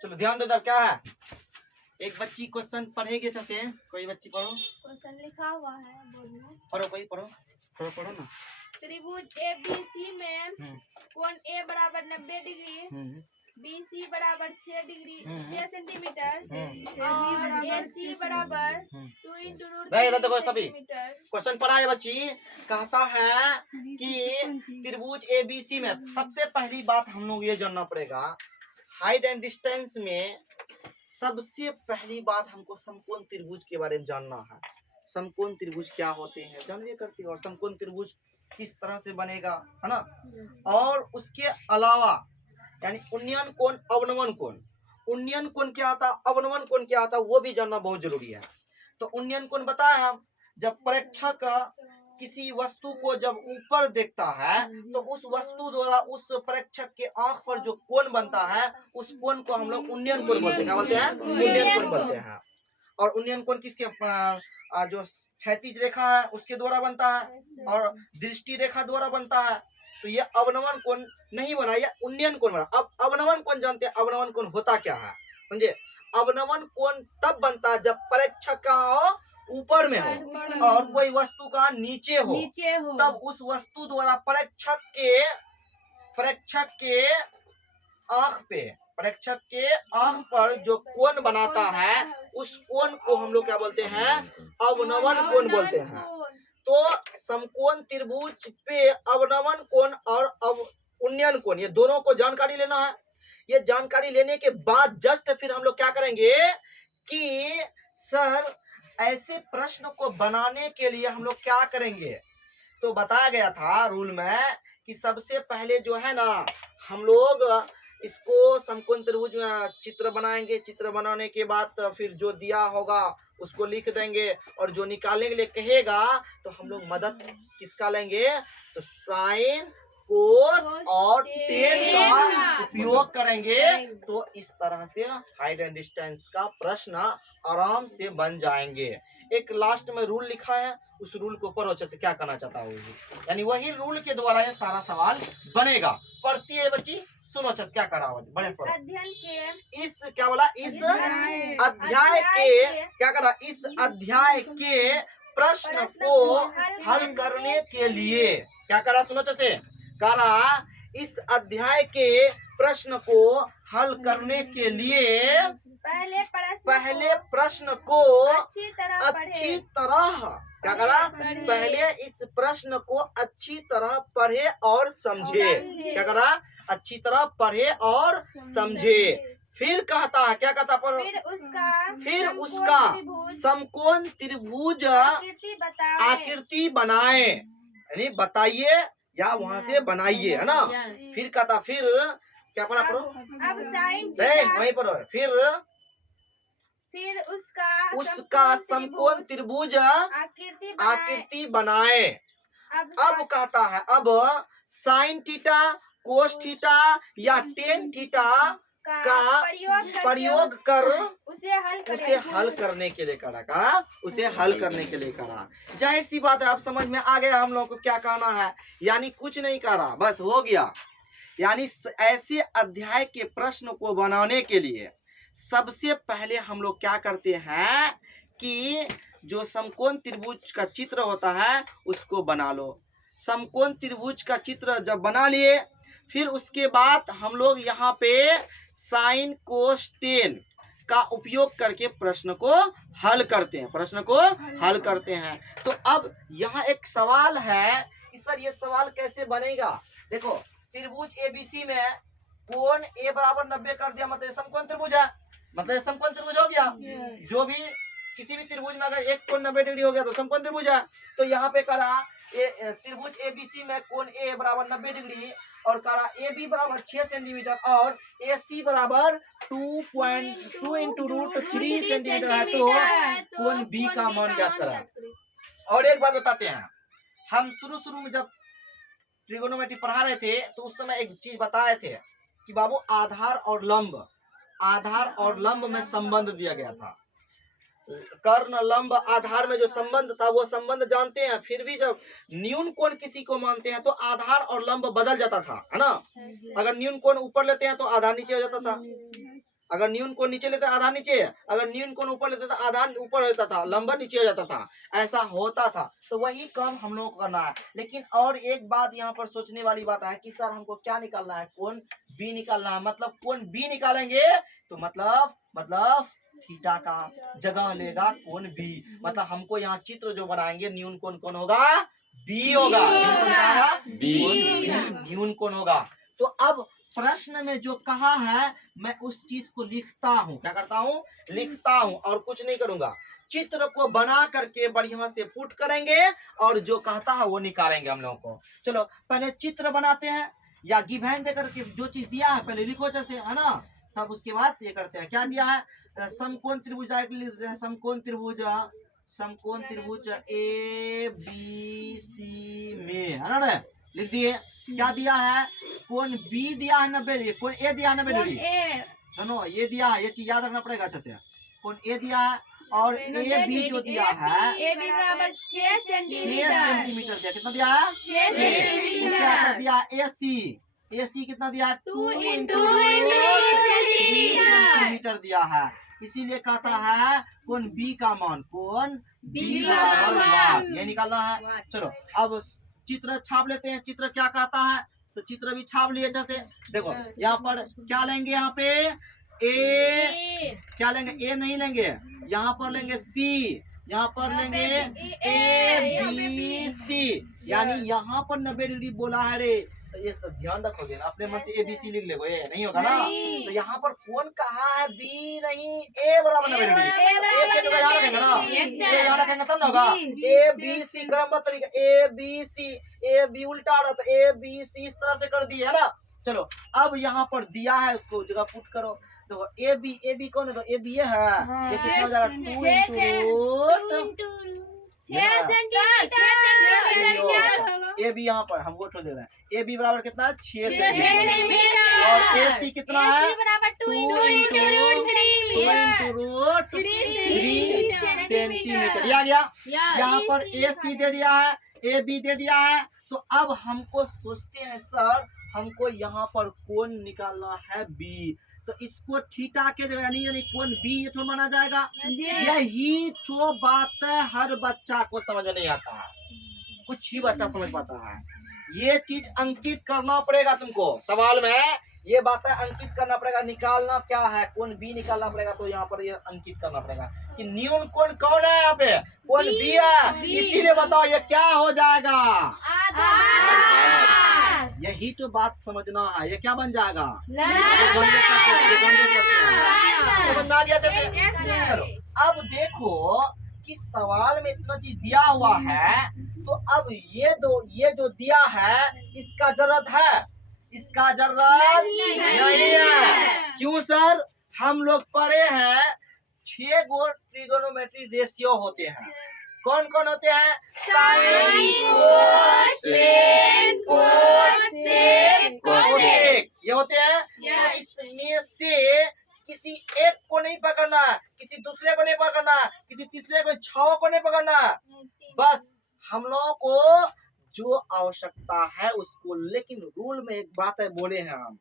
चलो ध्यान दो इधर, क्या है? एक बच्ची क्वेश्चन पढ़ेगी अच्छे से। कोई बच्ची पढ़ो। क्वेश्चन लिखा हुआ है बोर्ड में। पढ़ो कोई, पढ़ो ना। त्रिभुज ABC में कोण A बराबर 90 डिग्री, BC बराबर 6 डिग्री 6 सेंटीमीटर और AC बराबर 2 इंटू रूट सेंटीमीटर। क्वेश्चन पढ़ा है बच्ची। कहता है कि त्रिभुज ABC में सबसे पहली बात हम लोग ये जानना पड़ेगा, हाइट एंड डिस्टेंस में सबसे पहली बात हमको समकोण त्रिभुज के बारे में जानना है। समकोण त्रिभुज क्या होते हैं जानवे करते हैं, और समकोण त्रिभुज किस तरह से बनेगा, है ना। और उसके अलावा यानी उन्नयन कोण, अवनमन कोण। उन्नयन कोण क्या आता, अवनमन कोण क्या आता, वो भी जानना बहुत जरूरी है। तो उन्नयन कोण बताया हम, जब प्रेक्षक किसी वस्तु को जब ऊपर देखता है तो उस वस्तु द्वारा उस प्रेक्षक के आंख पर जो कोण बनता है उस कोण को हम लोग उन्नयन कोण बोलते हैं। क्या बोलते हैं? उन्नयन कोण बोलते हैं। और उन्नयन कोण किसके जो क्षैतिज रेखा है उसके द्वारा बनता है और दृष्टि रेखा द्वारा बनता है। तो ये अवनमन कोण नहीं बना, ये उन्नयन कोण बना। अब अवनमन कोण जानते हैं, अवनमन कोण होता क्या है समझे। अवनमन कोण तब बनता है जब प्रेक्षक का ऊपर में हो और कोई वस्तु का नीचे हो, तब उस वस्तु द्वारा प्रेक्षक के प्रेक्षक के आंख पर जो कोण बनाता है उस कोण को हम लोग क्या बोलते हैं, अवनमन कोण बोलते हैं। तो समकोण त्रिभुज पे अवनमन कोण और उन्नयन कोण ये दोनों को जानकारी लेना है। ये जानकारी लेने के बाद जस्ट फिर हम लोग क्या करेंगे कि सर ऐसे प्रश्न को बनाने के लिए हम लोग क्या करेंगे। तो बताया गया था रूल में कि सबसे पहले जो है ना हम लोग इसको समकोण त्रिभुज में चित्र बनाएंगे। चित्र बनाने के बाद फिर जो दिया होगा उसको लिख देंगे और जो निकालने के लिए कहेगा तो हम लोग मदद किसका लेंगे, तो साइन, कोस और टेन का उपयोग करेंगे। तो इस तरह से हाइट एंड डिस्टेंस का प्रश्न आराम से बन जाएंगे। एक लास्ट में रूल लिखा है, उस रूल को पढ़ो अच्छे से, क्या करना चाहता है यानी वही रूल के द्वारा ये सारा सवाल बनेगा। पढ़ती है बच्ची, सुनो अच्छे से क्या करा हुआ बड़े पर अध्ययन के इस क्या बोला, इस अध्याय के क्या करा, इस अध्याय के प्रश्न को हल करने के लिए क्या करा, सुनो अच्छे से, करा इस अध्याय के प्रश्न को हल करने के लिए पहले प्रश्न को अच्छी तरह क्या करा, पहले इस प्रश्न को अच्छी तरह पढ़े और समझे। क्या करा, अच्छी तरह पढ़े और समझे। फिर कहता है, क्या कहता पर फिर उसका समकोण त्रिभुज आकृति बनाए, यानी बताइए या वहां से बनाइए, है ना। फिर कहता, फिर क्या पढ़ा पढ़ो, वहीं पर फिर उसका समकोण त्रिभुज आकृति बनाए। अब कहता है, अब साइन थीटा, कोस थीटा या टेन थीटा का प्रयोग कर उसे हल करने के लिए करा, उसे हल करने के लिए करा। जाहिर सी बात है, अब समझ में आ गया हम लोग को क्या कहना है। यानी कुछ नहीं करा, बस हो गया। यानी ऐसे अध्याय के प्रश्न को बनाने के लिए सबसे पहले हम लोग क्या करते हैं कि जो समकोण त्रिभुज का चित्र होता है उसको बना लो। समकोण त्रिभुज का चित्र जब बना लिए, फिर उसके बाद हम लोग यहाँ पे साइन, कोस, टेन का उपयोग करके प्रश्न को हल करते हैं, प्रश्न को हल करते हैं। तो अब यहाँ एक सवाल है कि सर ये सवाल कैसे बनेगा। देखो, त्रिभुज ABC में कोण A बराबर 90 कर दिया, मतलब समकोण त्रिभुज है, मतलब समकोण त्रिभुज हो गया। जो भी किसी भी त्रिभुज में अगर एक कोण 90 डिग्री हो गया तो समकोण त्रिभुज है। तो यहाँ पे करा त्रिभुज ABC में कोण A बराबर 90 डिग्री और करा AB बराबर 6 सेंटीमीटर और AC बराबर 2.2 इंटू रूट 3 सेंटीमीटर है। तो कोण B का मान ज्ञात करा। और एक बात बताते हैं, हम शुरू में जब ट्रिगोनोमेट्री पढ़ा रहे थे तो उस समय एक चीज बताए थे कि बाबू आधार और लंब में संबंध दिया गया था। कर्ण लंब आधार में जो संबंध था वो संबंध जानते हैं, फिर भी जब न्यून कोण किसी को मानते हैं तो आधार और लंब बदल जाता था, है ना। अगर न्यून कोण ऊपर लेते हैं तो आधार नीचे हो जाता था, अगर न्यून कोण नीचे लेते आधार नीचे, अगर न्यून कोण ऊपर लेते तो आधार ऊपर हो जाता था, लंबा नीचे हो जाता था, ऐसा होता था। तो वही काम हम लोगों को करना है। लेकिन और एक बात यहाँ पर सोचने वाली बात है कि सर हमको क्या निकालना है, कोण बी निकालना है। मतलब कोण बी निकालेंगे तो मतलब थीटा का जगह लेगा कोण बी। मतलब हमको यहाँ चित्र जो बनाएंगे न्यून कोण कौन होगा, बी होगा, न्यून कोण होगा। तो अब प्रश्न में जो कहा है मैं उस चीज को लिखता हूँ, क्या करता हूँ, लिखता हूँ और कुछ नहीं करूंगा। चित्र को बना करके बढ़िया से पुट करेंगे और जो कहता है वो निकालेंगे हम लोगों को। चलो पहले चित्र बनाते हैं या गिवन दे करके जो चीज दिया है पहले लिखो जैसे, है ना, तब उसके बाद ये करते हैं। क्या दिया है, समकोण त्रिभुज लिख देते हैं, समकोण त्रिभुज ए बी सी में, है ना, लिख दिए। क्या दिया है, कोण बी दिया है 90 डिग्री, कोण ए दिया है 90 डिग्री, सुनो ये दिया है, ये चीज याद रखना पड़ेगा अच्छे से। कोण ए दिया है और ए बी जो दिया है ए बी बराबर 6 सेंटीमीटर दिया, कितना दिया है, 6 सेंटीमीटर। उसके बाद दिया ए सी कितना दिया है, 2 × 3 सेंटीमीटर दिया है। इसीलिए कहता है कोण बी का मान, कोण बी बराबर 1, ये निकालना है। चलो अब चित्र छाप लेते हैं। चित्र क्या कहता है, तो चित्र भी छाप लिए जैसे, देखो यहाँ पर क्या लेंगे, यहाँ पे ए क्या लेंगे, ए नहीं लेंगे, यहाँ पर लेंगे सी, यहाँ पर लेंगे ए बी सी, यानी यहाँ पर 90 डिग्री बोला है रे। तो ये सब ध्यान रखोगे ना, अपने मन से ए बी सी लिख लेगो, ये नहीं होगा ना। तो यहाँ पर कौन कहा है, बी नहीं, ए बराबर 90 डिग्री, ए के जगह यहाँ रखेंगे ना, ए यहाँ रखेंगे तब ना होगा। ए बी सी क्रमबद्ध तरीका, A B C, A B उल्टा रहा था, ए बी सी इस तरह से कर दिए, है ना। चलो अब यहाँ पर दिया है उसको जगह पुट करो। देखो ए बी कौन है, तो ए बी ये है, ये कितना हो जाएगा, 2 ए बी यहाँ पर हम वो दे रहे हैं, ए बी बराबर कितना है, 6 सेंटीमीटर, और ए सी कितना है, 2 × √3 सेंटीमीटर दिया गया। यहाँ पर ए सी दे दिया है, ए बी दे दिया है। तो अब हमको सोचते हैं सर हमको यहाँ पर कोण निकालना है बी, तो इसको थीटा के जगह यानी कोण बी ये तो माना जाएगा। यही तो बात हर बच्चा को समझ नहीं आता है, कुछ ही बच्चा समझ पाता है। ये चीज अंकित करना पड़ेगा तुमको, सवाल में ये बातें अंकित करना पड़ेगा। निकालना क्या है, कोण बी निकालना पड़ेगा, तो यहाँ पर ये अंकित करना पड़ेगा कि न्यून कोण कौन है, यहाँ पे कोण बी है। इसीलिए बताओ ये क्या हो जाएगा, यही तो बात समझना है। ये क्या बन जाएगा, बना दिया। चलो अब देखो कि सवाल में इतना चीज दिया हुआ है, तो अब ये जो दिया है इसका जरूरत है, इसका जरूरत नहीं है। क्यों सर, हम लोग पढ़े हैं 6 गो ट्रिगोनोमेट्री रेशियो होते हैं। कौन कौन होते हैं, साइन, कोस, टेन, कोसेक, ये होते हैं। तो इसमें से किसी एक को नहीं पकड़ना, किसी दूसरे को नहीं पकड़ना, किसी तीसरे को, 6 को नहीं पकड़ना, बस हम लोगों को जो आवश्यकता है उसको। लेकिन रूल में एक बात है, बोले हैं हम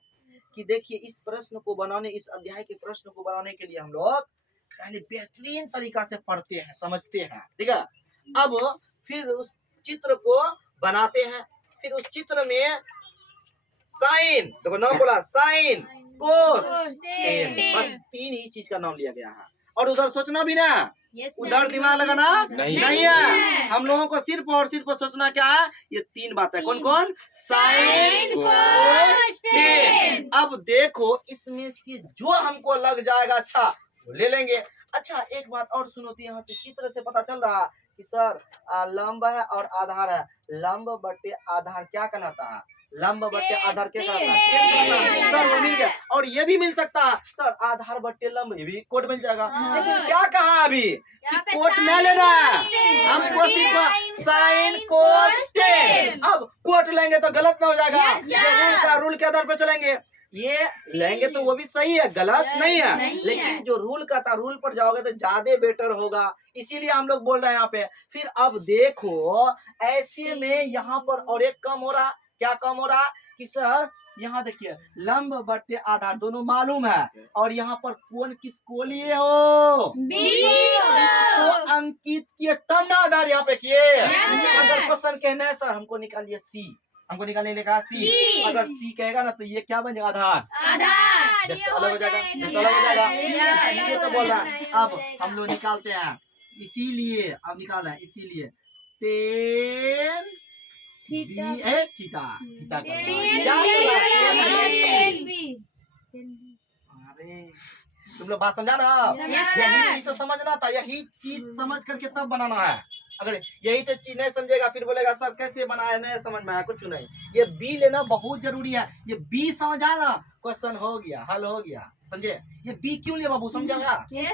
कि देखिए इस प्रश्न को बनाने, इस अध्याय के प्रश्न को बनाने के लिए हम लोग पहले बेहतरीन तरीका से पढ़ते हैं, समझते हैं, ठीक है। अब फिर उस चित्र को बनाते हैं, फिर उस चित्र में साइन, देखो नाम बोला, साइन, कोस, टेन, बस 3 ही चीज का नाम लिया गया है। और उधर सोचना भी ना, उधर दिमाग लगाना नहीं है। हम लोगों को सिर्फ और सिर्फ सोचना क्या है, ये 3 बात है। कौन कौन, साइन, कोस, टेन। अब देखो इसमें से जो हमको लग जाएगा अच्छा ले लेंगे। अच्छा एक बात और सुनो, तो यहाँ से चित्र से पता चल रहा कि सर लंब है और आधार है, लंब बटे आधार क्या कहलाता है, लंब बटे आधार क्या कहलाता है, सर वो मिल गया। और ये भी मिल सकता है सर आधार बटे लंब, ये भी कोट मिल जाएगा। लेकिन क्या कहा अभी कि कोट न लेना, हमको सिर्फ साइन, कोस, टेन। अब कोट लेंगे तो गलत ना हो जाएगा, रूल के आधार पर चलेंगे। ये लेंगे तो वो भी सही है, गलत नहीं है, नहीं लेकिन है। जो रूल का था रूल पर जाओगे तो ज्यादा बेटर होगा, इसीलिए हम लोग बोल रहे हैं यहाँ पे। फिर अब देखो ऐसे में यहाँ पर और एक कम हो रहा, क्या कम हो रहा कि सर यहाँ देखिए लंब बट्टे आधार दोनों मालूम है, और यहाँ पर कोण किसको लिए हो, इसको अंकित किए तब ना आधार यहाँ पे किए। अगर क्वेश्चन कहना है सर हमको निकालिए सी, हमको निकालने लिखा सी, अगर सी कहेगा ना तो ये क्या बन जाएगा, आधार, जस्ट अलग हो जाएगा, जस्ट अलग हो जाएगा। इसीलिए तो बोल रहा है अब हम लोग निकालते हैं, इसीलिए अब निकाल रहे हैं, इसीलिए टेन बी है थीटा, थीटा कर रहा है। क्या कर रहा है? Tan B. अरे तुम लोग बात समझा ना, यही चीज तो समझना था, यही चीज समझ करके तब बनाना है। अगर यही तो चीज नहीं समझेगा फिर बोलेगा सर कैसे बनाया, नहीं समझ में आया, कुछ नहीं। ये बी लेना बहुत जरूरी है, ये बी समझा ना क्वेश्चन हो गया, हल हो गया, समझे। ये बी क्यों लिया बाबू, समझेगा, ये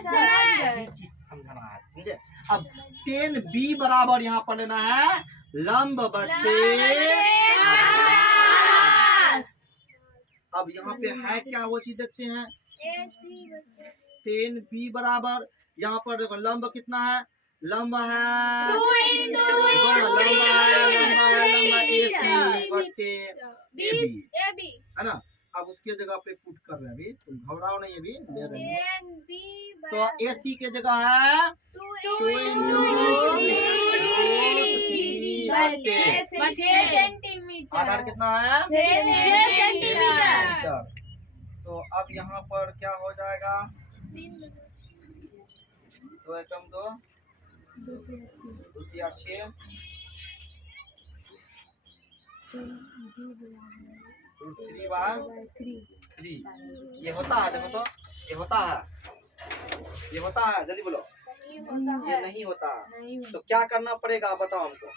चीज समझना है, समझे। अब टेन बी बराबर यहाँ पर लेना है लंब बटे आधार। अब यहाँ पे है क्या वो चीज देखते हैं, टेन बी बराबर यहाँ पर देखो लंब कितना है, लंब है लंबा AC बटे AB है ना। अब उसके जगह पे पुट कर रहे हैं, अभी तुम घबराओ नहीं, अभी ले रहे हैं। तो AC के जगह है 2 आधार कितना है 6 सेंटीमीटर। तो अब यहाँ पर क्या हो जाएगा, 2 एकम 2 2 6 3 बार 3 ये होता है, देखो तो ये होता है, ये होता है, जल्दी बोलो, ये नहीं होता। तो क्या करना पड़ेगा बताओ हमको।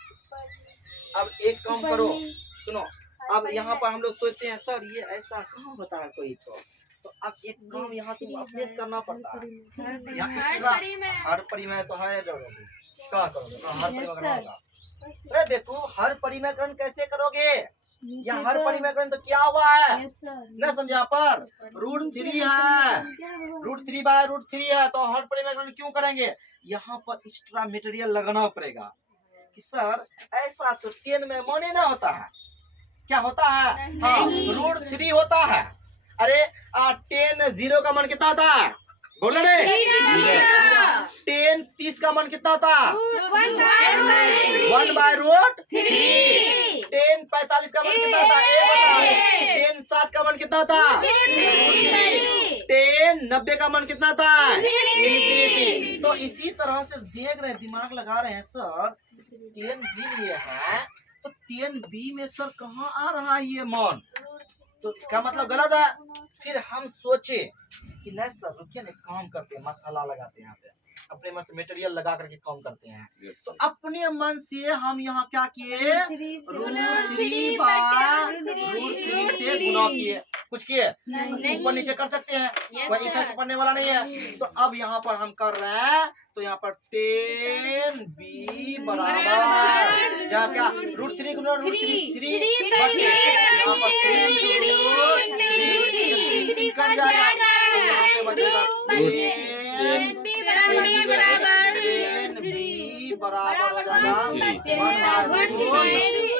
अब एक काम करो, सुनो, अब यहाँ पर हम लोग सोचते हैं सर ये ऐसा कहाँ होता है कोई, तो अब एक काम यहाँ तुम अपने से करना पड़ता है। यहाँ एक्स्ट्रा हर परिमेय तो है, क्या करोगे, हर परिमेय होगा। अरे देखो हर परिमेयकरण कैसे करोगे, यहाँ हर परिमेयकरण तो क्या हुआ है न समझे, यहाँ पर √3 है, √3/√3 है, तो हर परिमेयकरण क्यों करेंगे, यहाँ पर एक्स्ट्रा मटेरियल लगाना पड़ेगा कि सर ऐसा तो 10 में माने ना होता है, क्या होता है, हाँ √3 होता है। अरे 10 0 का मान कितना होता है, बोलो रे 10 30 का मान कितना होता है 1/√3। 10 45 का मान कितना होता है 1 होता है। 10 60 का मान कितना होता है 10 90 का मान कितना होता है इन्फिनिटी। तो इसी तरह से देख रहे हैं, दिमाग लगा रहे हैं सर 10 बी लिए है तो 10 बी में सर कहाँ आ रहा है ये मान, तो इसका मतलब गलत है। फिर हम सोचे कि नहीं सर रुकिए ना, काम करते हैं, मसाला लगाते हैं, यहाँ पे अपने मन से मटेरियल लगा करके काम करते हैं। तो अपने मन से हम यहाँ क्या किए, √3 से गुना किए, कुछ किए, ऊपर नीचे कर सकते हैं, कोई इफेक्ट पड़ने वाला नहीं है। तो अब यहाँ पर हम कर रहे हैं, तो यहाँ पर 10 बी बराबर यहाँ क्या √3 गुना √3 बटे यहाँ पर 3 कर जाएगा, तो यहाँ पे बचेगा 10 बी बराबर हो जाएगा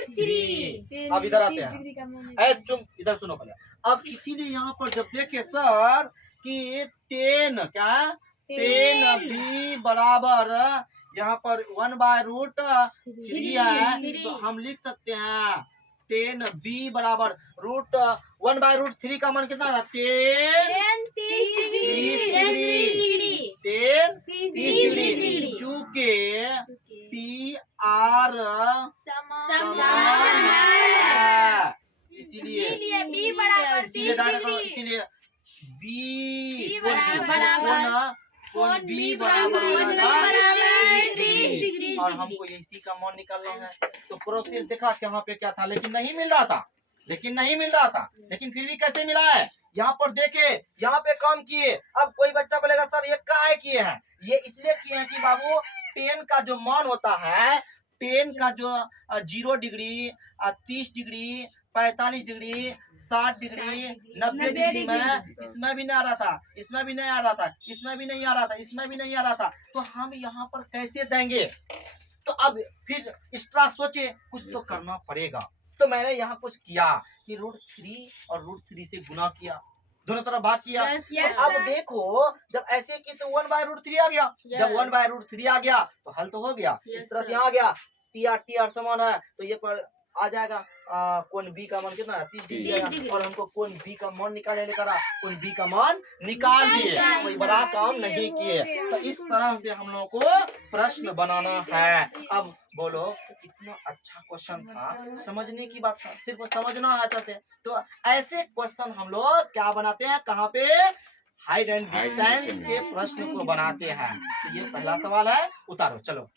1/√3। अब इधर आते हैं, चुप इधर सुनो पहले। अब इसीलिए यहाँ पर जब देखे सर कि 10 क्या 10 बी बराबर यहाँ पर 1/√3 है, तो हम लिख सकते हैं 10 बी बराबर √1/√3 का मान कितना था 10 30 डिग्री, चूंकि टी आर समान है इसीलिए बी बराबर इसीलिए बी कोण बी बराबर होगा 30 डिग्री, और हमको इसी का मान निकालना है। तो प्रोसेस देखा यहाँ पे क्या था, लेकिन नहीं मिल रहा था, लेकिन फिर भी कैसे मिला है, यहाँ पर देखे, यहाँ पे काम किए। अब कोई बच्चा बोलेगा सर ये काहे किए हैं, ये इसलिए किए हैं कि बाबू 10 का जो मान होता है, 10 का जो 0 degree 30 degree 45 degree, 60 degree, 90 degree में इसमें भी नहीं आ रहा था, इसमें भी नहीं आ रहा था, इसमें भी नहीं आ रहा था, इसमें भी नहीं आ रहा था, तो हम यहाँ पर कैसे देंगे? तो अब फिर एक्स्ट्रा सोचे, कुछ तो करना पड़ेगा। तो मैंने यहाँ कुछ किया कि √3 और √3 से गुना किया, दोनों तरफ भाग किया। तो अब देखो जब ऐसे की तो 1/√3 आ गया, जब 1/√3 आ गया तो हल तो हो गया। इस तरह से आ गया, TR समान है तो ये पर आ जाएगा कोण बी का मान कितना है 30 डिग्री आएगा। और हमको कोण बी का मान निकालने करा, कोण बी का मान निकाल दिए, कोई बड़ा काम नहीं किए। तो इस तरह से हम लोगों को प्रश्न बनाना है। अब बोलो कितना अच्छा क्वेश्चन था, समझने की बात था, सिर्फ समझना है अच्छे से। तो ऐसे क्वेश्चन हम लोग क्या बनाते हैं, कहाँ पे, हाइट एंड डिस्टेंस के प्रश्न को बनाते हैं। तो ये पहला सवाल है, उतारो चलो।